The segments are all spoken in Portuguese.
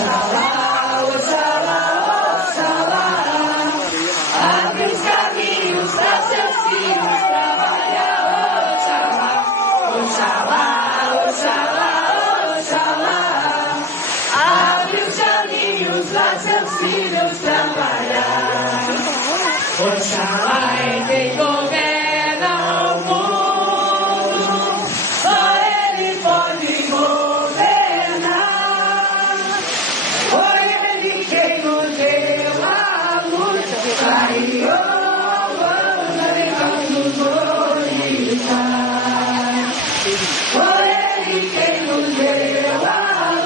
Oxalá, Oxalá, Oxalá, abre os caminhos para seus filhos trabalhar. Oxalá, Oxalá, Oxalá, abre os caminhos para seus filhos trabalhar. Oxalá é quem governa o mundo, só Ele pode governar. Foi Ele quem nos deu a luz, clareou, vamos nos glorificar. Foi Ele quem nos deu a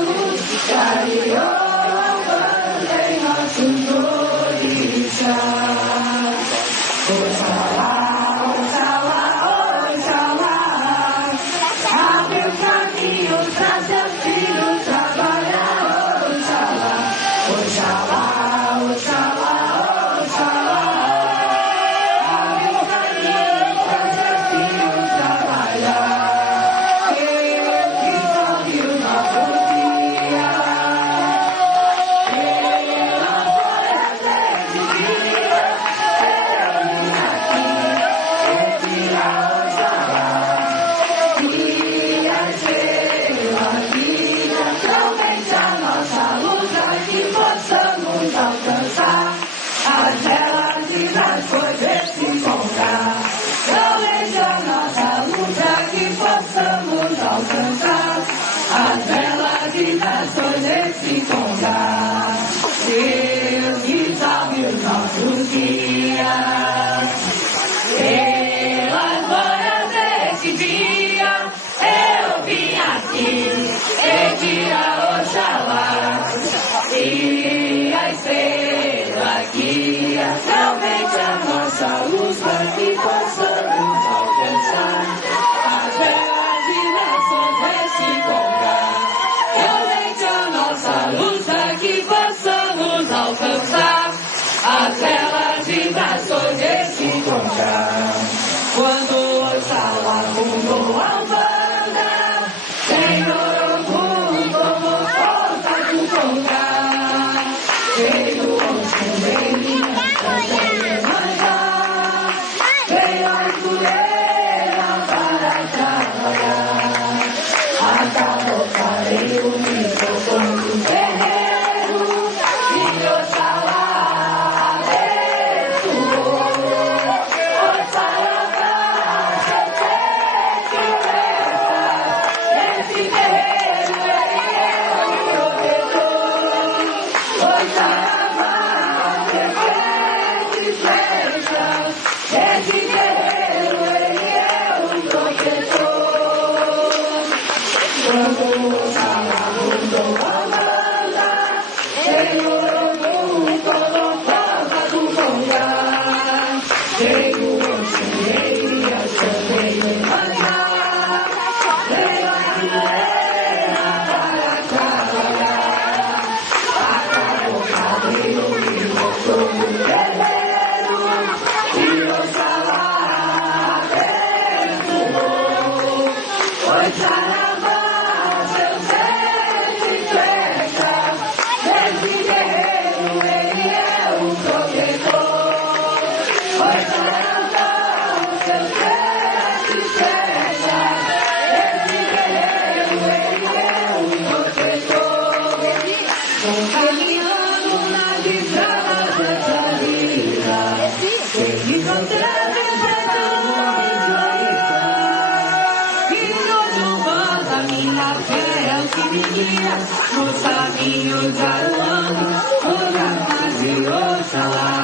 luz, clareou, vamos nos glorificar. Oxalá, Oxalá, Oxalá, abre o caminho para seus filhos trabalhar. Oxalá, Oxalá, Oxalá, Oxalá, abre o caminho para seus filhos trabalhar. Ele que sobe o nosso dia, pela folha verde dia. Alcançar as velas e das coisas se encontrar. Talvez a nossa luta que possamos alcançar as velas e das coisas se encontrar. Deus que salve os nossos dias. Pelas glórias desse dia, eu vim aqui pedir a Oxalá. E a estrela guia, realmente a nossa luz para que possamos alcançar as velas e nações desse encontrar. Realmente a nossa luz para que possamos alcançar as velas e nações desse encontrar. Quando o Oxalá fundou a banda, Senhor oculto, força do encontrar. Veio o anjo dele, também manjar. Veio a poeira para trabalhar. Acabou fareiro, me tocando o terreiro. E Oxalá abençoou. Oxalá baixa o teto e resta. Esse terreiro ele é o protetor. Oxalá. Esse guerreiro, ele é o protetor. Quando o Oxalá mudou a banda, Senhor oculto, força do lugar. Veio o anjo dele, também levantar. Veio a mulher para trabalhar. Acabou o cabelo e voltou o terreiro. Oxalá, seu sete flecha, esse guerreiro, ele é o protetor. Oxalá, seu sete flecha, esse guerreiro, ele é o protetor. Vou caminhando nas estradas dessa vida, ele protege nos caminhos da Luana, por a paz de Oxalá.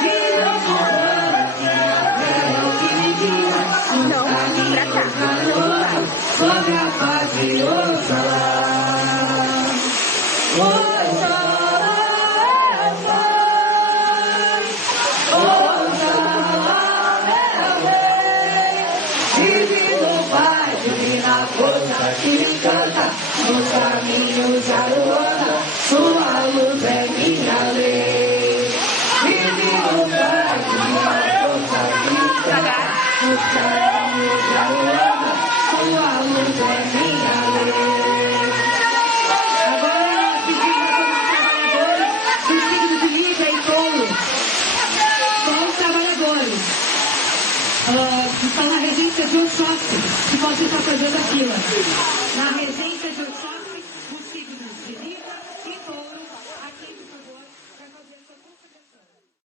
E não comanda minha fé, é o que me guia, nos caminhos da Luana, sobre a paz de Oxalá. Oxalá é paz, Oxalá é rei, divino Pai, divina força que me canta. Nos caminhos da Luana, sua luz é minha lei. Vive o Pai, minha força, minha